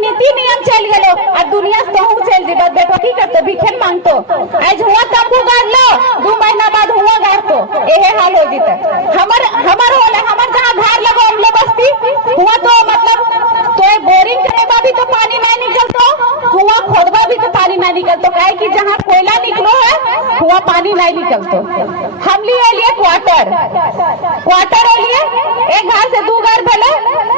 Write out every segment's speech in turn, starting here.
नीति नियम चल गलो और दुनिया तो हम चल दी बात बेटा की करतो भिखेन मांगतो आज हुआ तंबू गाड़ लो 2 महीना बाद हुआ गाड़ को यही हाल हो जीते हमर होला हमर जहाँ घर लगो हम लोग बस्ती हुआ तो मतलब तो बोरिंग करेगा भी तो पानी नहीं निकलतो कुआं खोदवा भी तो पानी नहीं निकलतो काहे कि जहाँ कोयला निकलो है हुआ पानी नहीं निकलतो हम लिए क्वार्टर लिए एक घर से 2 घर भले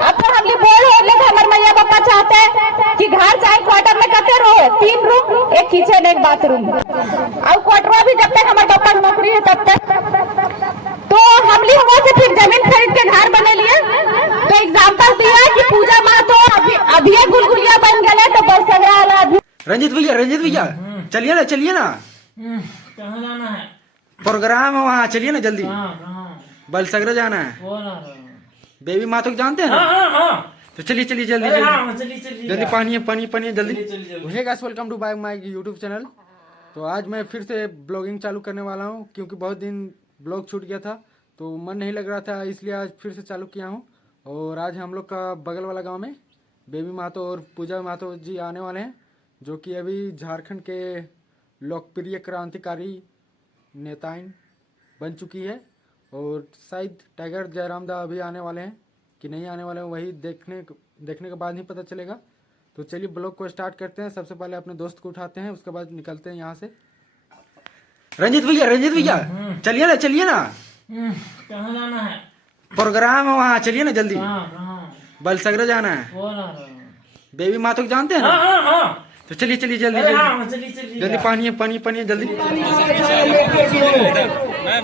अब तो हम बोल हो ले हमारे मैया पापा चाहते हैं कि घर चाहे क्वार्टर में कते रहो 3 रूम 1 किचन 1 बाथरूम और क्वार्टर भी जब तक हमारे पापा की नौकरी है तब तक तो हम वहाँ से फिर जमीन खरीद के घर बने लिए तो एग्जाम्पल दिया कि पूजा माँ तो अभी गुलगुलिया बन गए तो बरसगरा वाला रंजित भैया चलिए ना कहाँ जाना है? प्रोग्राम है वहाँ, चलिए ना जल्दी। बलसगरा जाना है। बेबी माँ तो जानते हैं ना? तो चलिए जल्दी पानी जल्दी। Hey guys, welcome to my YouTube channel. तो आज मैं फिर से ब्लॉगिंग चालू करने वाला हूँ क्योंकि बहुत दिन ब्लॉग छूट गया था तो मन नहीं लग रहा था, इसलिए आज फिर से चालू किया हूँ। और आज हम लोग का बगल वाला गांव में बेबी मातो और पूजा मातो जी आने वाले हैं, जो कि अभी झारखंड के लोकप्रिय क्रांतिकारी नेताएं बन चुकी है। और शायद टाइगर जयराम दा अभी आने वाले हैं कि नहीं आने वाले हैं, वही देखने के बाद ही पता चलेगा। तो चलिए ब्लॉग को स्टार्ट करते हैं। सबसे पहले अपने दोस्त को उठाते हैं, उसके बाद निकलते हैं यहाँ से। रंजित भैया चलिए ना कहाँ जाना है? प्रोग्राम है वहाँ, चलिए ना जल्दी। बलसगरा जाना है। बेबी माँ तो जानते हैं ना? तो चलिए जल्दी पानी जल्दी।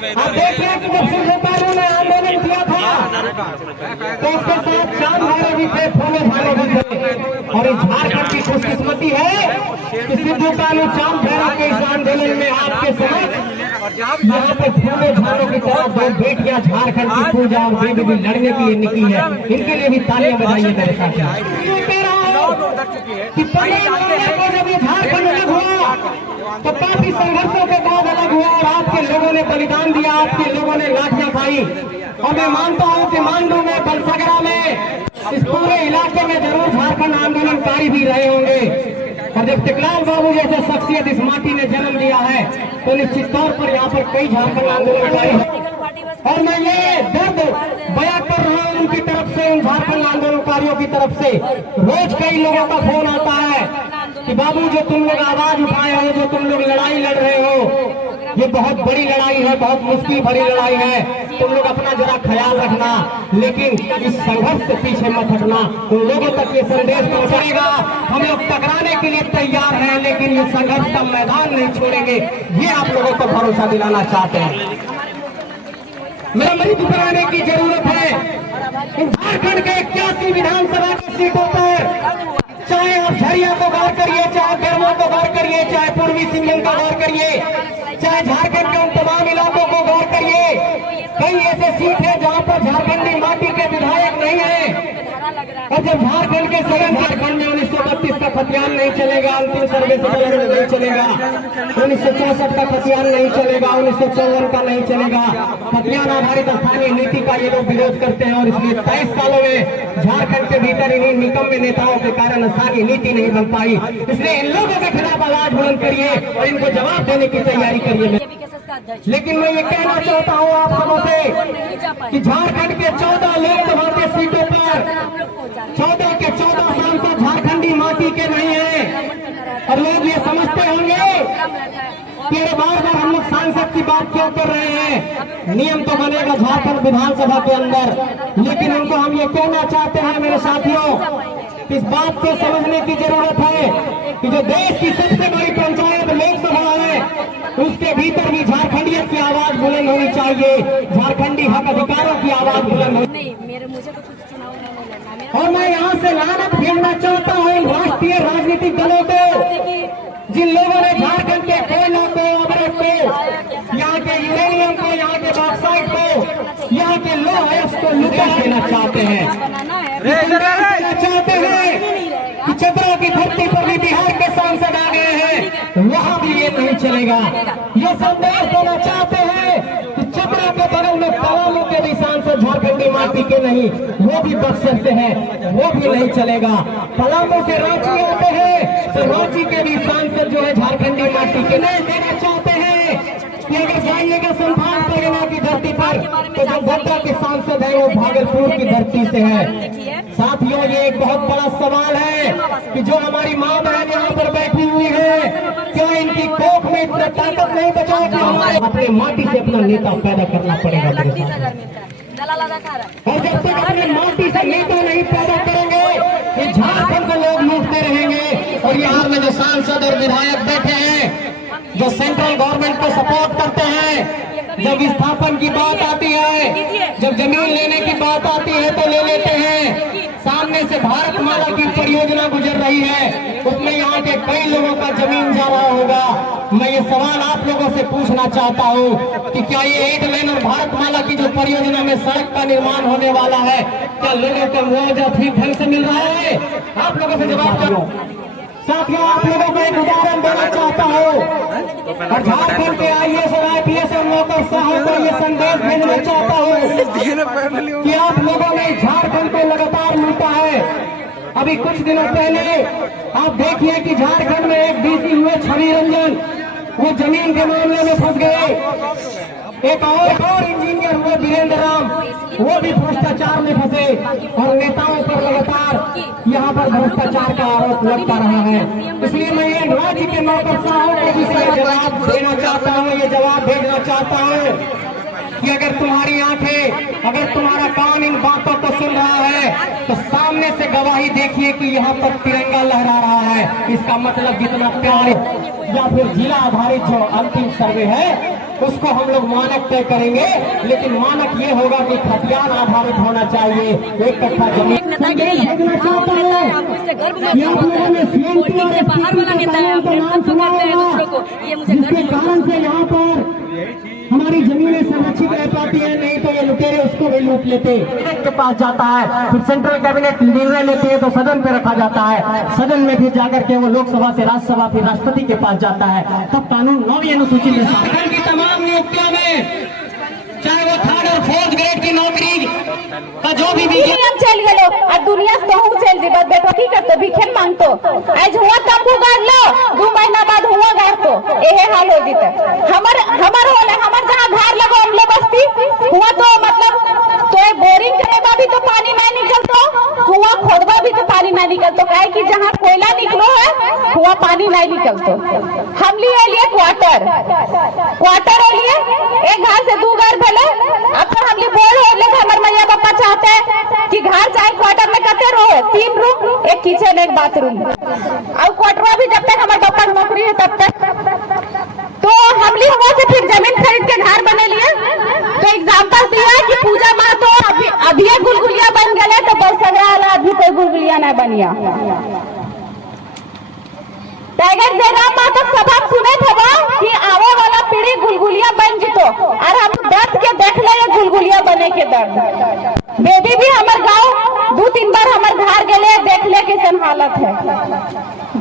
आप देख रहे हैं कि जब सिंधुपालों ने आंदोलन किया था तो उसके साथ चांद भाले भी थे, फूले भाले भी थे। और इस झारखंड की खुशकिस्मती है कि सिंधुपालू चांद भैरव के इस आंदोलन में आपके समक्ष यहाँ पे फूले भालों की तरफ 2 बेटियां झारखंड की पूजा और देवी भी लड़ने के लिए निकली है। इनके लिए भी तालियां बजाइए मेरे साथ। कि जब ये झारखंड अलग हुआ तो काफी संघर्षों के बाद अलग हुआ और आपके लोगों ने बलिदान दिया, आपके लोगों ने लाठियां खाई। और मैं मानता हूँ कि मांडू में, बलसगरा में, इस पूरे इलाके में जरूर झारखंड आंदोलनकारी भी रहे होंगे। और जब टिकलाल बाबू जैसे शख्सियत इस माटी ने जन्म लिया है तो निश्चित तौर पर यहाँ पर कई झारखंड आंदोलनकारी हैं। और मैं ये दर्द बयां कर रहा हूँ उनकी तरफ से, उन झारखंड आंदोलनकारियों की तरफ से। रोज कई लोगों का फोन आता है कि बाबू जो तुम लोग आवाज उठाए हो, जो तुम लोग लड़ाई लड़ रहे हो, ये बहुत बड़ी लड़ाई है, बहुत मुश्किल भरी लड़ाई है, तुम लोग अपना जरा ख्याल रखना, लेकिन इस संघर्ष से पीछे मत हटना। उन लोगों तक ये संदेश पहुंचाएगा। हम लोग टकराने के लिए तैयार हैं, लेकिन ये संघर्ष का मैदान नहीं छोड़ेंगे, ये आप लोगों को भरोसा दिलाना चाहते हैं। मेरा मरीज बनाने की जरूरत है। झारखंड के 81 विधानसभा की सीटों पर, चाहे आप झरिया को गौर करिए, चाहे बेरमो को गौर करिए, चाहे पूर्वी सिंहभूम को गौर करिए, चाहे झारखंड के उन तमाम इलाकों को गौर करिए, कई ऐसे सीट है जहाँ पर झारखंडी माटी के विधायक नहीं है। और जब झारखंड के सदन, झारखंड में 1932 का खतियान नहीं चलेगा, अंतिम सर्वे से नहीं चलेगा, 1964 का खतियान नहीं चलेगा, 1954 का नहीं चलेगा। खतियान आधारित स्थानीय नीति का ये लोग विरोध करते हैं और इसलिए 23 सालों में झारखंड के भीतर इन्हीं निकम्मे नेताओं के कारण स्थानीय नीति नहीं बन पाई। इसलिए इन लोगों के खिलाफ आवाज बुलंद करिए और इनको जवाब देने की तैयारी करिए। लेकिन मैं ये कहना चाहता हूँ आप सबों से कि झारखंड के 14 लोकसभा के सीटों पर 14 के 14 सांसद झारखंडी माटी के नहीं है। और लोग ये समझते होंगे कि बार बार हम लोग सांसद की बात क्यों कर रहे हैं। नियम तो बनेगा झारखंड विधानसभा के अंदर, लेकिन उनको हम ये कहना चाहते हैं मेरे साथियों, इस बात को समझने की जरूरत है कि जो देश की सबसे बड़ी पंचायत लोकसभा है, उसके भीतर भी झारखंडियत की आवाज बुलंद होनी चाहिए, झारखंडी हक अधिकारों की आवाज बुलंद होनी। और मैं यहाँ से लानत भेजना चाहता हूँ राष्ट्रीय राजनीतिक दलों को, जिन लोगों ने झारखंड के कोयला को, अवरक को, यहाँ के यूरेनियम को, यहाँ के बॉक्साइट को, यहाँ के लो अयस्क को लुटा देना चाहते हैं। चाहते हैं कि चतरा की धरती पर भी बिहार के सांसद आ गए हैं, वहाँ भी ये नहीं चलेगा। ये संदेश देना चाहते हैं कि चतरा के बगल में पलामू के भी सांसद झारखंडी माटी के नहीं, वो भी बक्सर से है, वो भी नहीं चलेगा। पलामू से रांची आते हैं तो रांची के भी सांसद जो है झारखंडी माटी के नहीं देना चाहते हैं कि अगर जाइएगा संभाल परगना की धरती पर तो जो गोड्डा के सांसद है वो भागलपुर की धरती से है। साथियों, ये एक बहुत बड़ा सवाल है कि जो हमारी माँ बहन यहाँ पर बैठी हुई है, क्या इनकी कोख में इतना ताकत नहीं बचा कि हमारे अपने माटी से अपना नेता पैदा करना पड़ेगा। और जब तक अपने माटी से नेता नहीं पैदा करेंगे, ये झारखंड को लोग लूटते रहेंगे। और यहाँ में जो सांसद और विधायक बैठे हैं, जो सेंट्रल गवर्नमेंट को सपोर्ट करते हैं, जब विस्थापन की बात आती है, जब जमीन लेने की बात आती है तो ले लेते हैं। सामने से भारतमाला की परियोजना गुजर रही है, उसमें यहाँ के कई लोगों का जमीन जा रहा होगा। मैं ये सवाल आप लोगों से पूछना चाहता हूँ कि क्या ये 8 लेन और भारतमाला की जो परियोजना में सड़क का निर्माण होने वाला है, क्या लोगों को मुआवजा ठीक ढंग से मिल रहा है? आप लोगों से जवाब करो। साथियों, आप लोगों को एक उदाहरण देना चाहता हूँ और झारखंड के IAS और IPS और नौकर साहब को ये संदेश भेजना चाहता हूँ कि आप लोगों ने झारखंड को लगातार लूटा है। अभी कुछ दिनों पहले आप देखिए कि झारखंड में एक DC हुए छवि रंजन, वो जमीन के मामले में फंस गए। एक और इंजीनियर हुए वीरेंद्र राम, वो भी भ्रष्टाचार में फंसे और नेताओं पर लगातार यहाँ पर भ्रष्टाचार का आरोप लगता रहा है। इसलिए मैं ये राज्य के नौकरशाहों को भी जवाब देना चाहता हूँ, ये जवाब भेजना चाहता हूँ कि अगर तुम्हारी आंखें, अगर तुम्हारा कान इन बातों को सुन रहा है तो सामने से गवाही देखिए कि यहाँ पर तिरंगा लहरा रहा है। इसका मतलब जितना प्यार या फिर जिला आधारित जो अंतिम सर्वे है उसको हम लोग मानक तय करेंगे, लेकिन मानक ये होगा कि खतियान आधारित होना चाहिए। एक कट्ठा जमीन जिसके कारण से यहाँ पर हमारी जमीनें संरक्षित रह पाती है, नहीं तो ये लुटेरे उसको भी लूट लेते। के पास जाता है, फिर सेंट्रल कैबिनेट निर्णय लेते हैं तो सदन पे रखा जाता है, सदन में फिर जाकर के वो लोकसभा से राज्यसभा फिर राष्ट्रपति के पास जाता है, तब कानून 9वीं अनुसूची में झारखंड की तमाम नियुक्तियों में चाहे वो 3rd और 4th ग्रेड की नौकरी का जो भी हम चल गलो और दुनिया से तो चल दी बात बेटा की करते भिखेन मांगतो आज हुआ तंबू गाड़ लो 2 महीना बाद हुआ गाड़ तो यही हाल हो जीते। हमर होला हमर जहाँ घर लगो हम लोग बस्ती हुआ तो मतलब तो बोरिंग करेगा भी तो पानी नहीं निकलतो, कुआं खोदवा भी तो पानी नहीं निकलतो, काहे कि जहाँ कोयला निकलो है हुआ पानी नहीं निकलतो। हम लिए क्वार्टर लिए एक घर से 2 घर भले अब तो हम बोल हो लेकिन हमारे मैया पापा चाहते हैं कि घर चाहे क्वार्टर में कते रहो, 3 रूम, एक किचन, एक बाथरूम। और क्वार्टर भी जब तक हमारे पापा की नौकरी है तब तक तो हम हुआ से फिर जमीन खरीद के घर बने लिए। तो एग्जाम्पल दिया कि पूजा माँ तो अभी गुलगुलिया बन गए तो बरसगरा वाला अभी कोई गुलगुलिया नहीं बनिया। टाइगर जयराम माँ तक सबक सुने थे कि आने वाला पीढ़ी गुलगुलिया बन जितो और हम दर्द के देख ले गुलगुलिया बने के दर्द। बेबी भी हमारे गाँव 2-3 बार हमारे घर गए देख ले कैसन हालत है।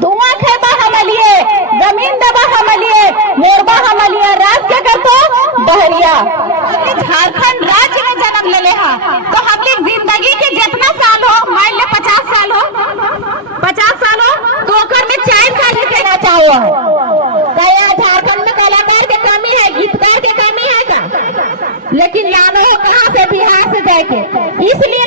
धुआं खेबा हम लिए, जमीन दबा हम लिए, मोरबा हम लिए, राज के कर तो बहरिया झारखंड राज्य में जन्म ले हा तो हम लोग जिंदगी के जितना साल हो मान ले 50 साल हो तो ओकर में 4 साल कहना चाहो क्या झारखंड में कलाकार के कमी है, गीतकार के कमी है का, लेकिन लानो हो कहाँ से बिहार से जाके, इसलिए